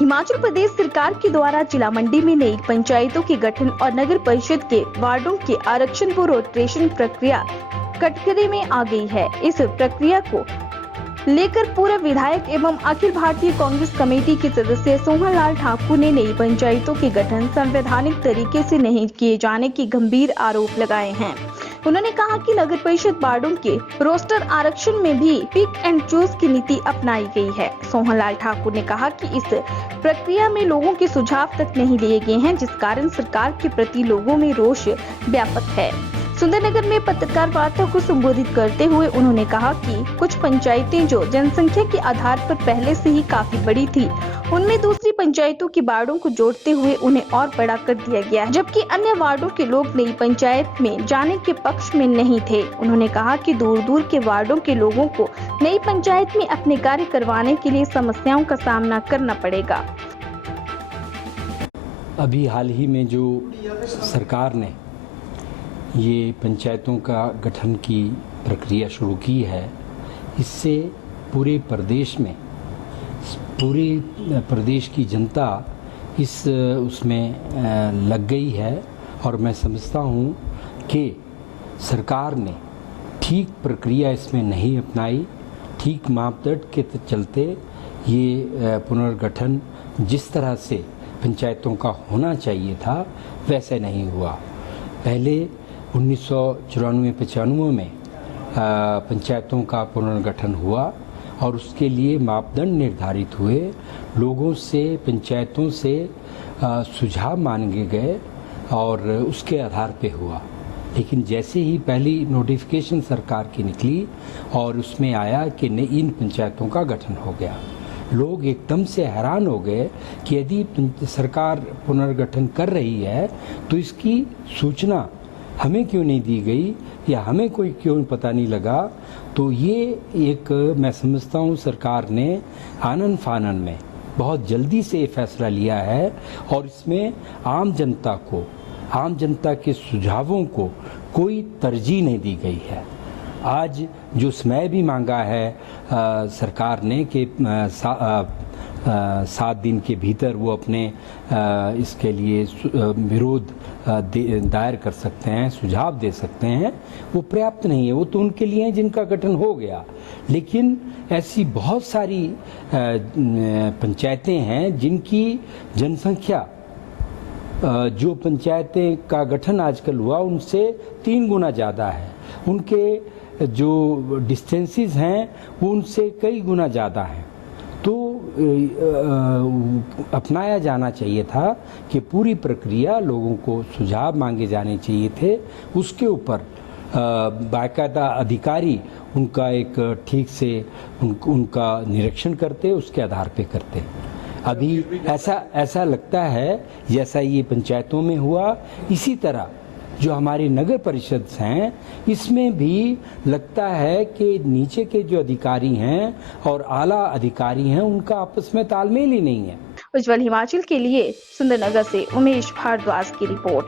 हिमाचल प्रदेश सरकार के द्वारा जिला मंडी में नई पंचायतों के गठन और नगर परिषद के वार्डों के आरक्षण व रोटेशन प्रक्रिया कटघरे में आ गई है। इस प्रक्रिया को लेकर पूर्व विधायक एवं अखिल भारतीय कांग्रेस कमेटी के सदस्य सोहन लाल ठाकुर ने नई पंचायतों के गठन संवैधानिक तरीके से नहीं किए जाने की गंभीर आरोप लगाए हैं। उन्होंने कहा कि नगर परिषद वार्डों के रोस्टर आरक्षण में भी पिक एंड चूज की नीति अपनाई गई है। सोहन लाल ठाकुर ने कहा कि इस प्रक्रिया में लोगों के सुझाव तक नहीं लिए गए हैं, जिस कारण सरकार के प्रति लोगों में रोष व्यापक है। सुंदरनगर में पत्रकार वार्ता को संबोधित करते हुए उन्होंने कहा कि कुछ पंचायतें जो जनसंख्या के आधार पर पहले से ही काफी बड़ी थी, उनमें दूसरी पंचायतों के वार्डों को जोड़ते हुए उन्हें और बड़ा कर दिया गया, जबकि अन्य वार्डों के लोग नई पंचायत में जाने के पक्ष में नहीं थे। उन्होंने कहा कि दूर दूर के वार्डों के लोगों को नई पंचायत में अपने कार्य करवाने के लिए समस्याओं का सामना करना पड़ेगा। अभी हाल ही में जो सरकार ने ये पंचायतों का गठन की प्रक्रिया शुरू की है, इससे पूरे प्रदेश की जनता उसमें लग गई है और मैं समझता हूँ कि सरकार ने ठीक प्रक्रिया इसमें नहीं अपनाई। ठीक मापदंड के चलते ये पुनर्गठन जिस तरह से पंचायतों का होना चाहिए था वैसे नहीं हुआ। पहले 1994-95 में पंचायतों का पुनर्गठन हुआ और उसके लिए मापदंड निर्धारित हुए। लोगों से, पंचायतों से सुझाव मांगे गए और उसके आधार पे हुआ। लेकिन जैसे ही पहली नोटिफिकेशन सरकार की निकली और उसमें आया कि इन पंचायतों का गठन हो गया, लोग एकदम से हैरान हो गए कि यदि सरकार पुनर्गठन कर रही है तो इसकी सूचना हमें क्यों नहीं दी गई या हमें कोई क्यों पता नहीं लगा। तो ये एक मैं समझता हूँ सरकार ने आनन फानन में बहुत जल्दी से फैसला लिया है और इसमें आम जनता के सुझावों को कोई तरजीह नहीं दी गई है। आज जो समय भी मांगा है सरकार ने कि 7 दिन के भीतर वो अपने इसके लिए विरोध दायर कर सकते हैं, सुझाव दे सकते हैं, वो पर्याप्त नहीं है। वो तो उनके लिए है जिनका गठन हो गया, लेकिन ऐसी बहुत सारी पंचायतें हैं जिनकी जनसंख्या जो पंचायतें का गठन आजकल हुआ उनसे 3 गुना ज़्यादा है। उनके जो डिस्टेंसेस हैं वो उनसे कई गुना ज़्यादा हैं। तो अपनाया जाना चाहिए था कि पूरी प्रक्रिया, लोगों को सुझाव मांगे जाने चाहिए थे, उसके ऊपर बाकायदा अधिकारी उनका एक ठीक से उनका निरीक्षण करते, उसके आधार पे करते। अभी ऐसा लगता है जैसा ये पंचायतों में हुआ, इसी तरह जो हमारे नगर परिषद हैं इसमें भी लगता है कि नीचे के जो अधिकारी हैं और आला अधिकारी हैं उनका आपस में तालमेल ही नहीं है। उज्जवल हिमाचल के लिए सुंदरनगर से उमेश भारद्वाज की रिपोर्ट।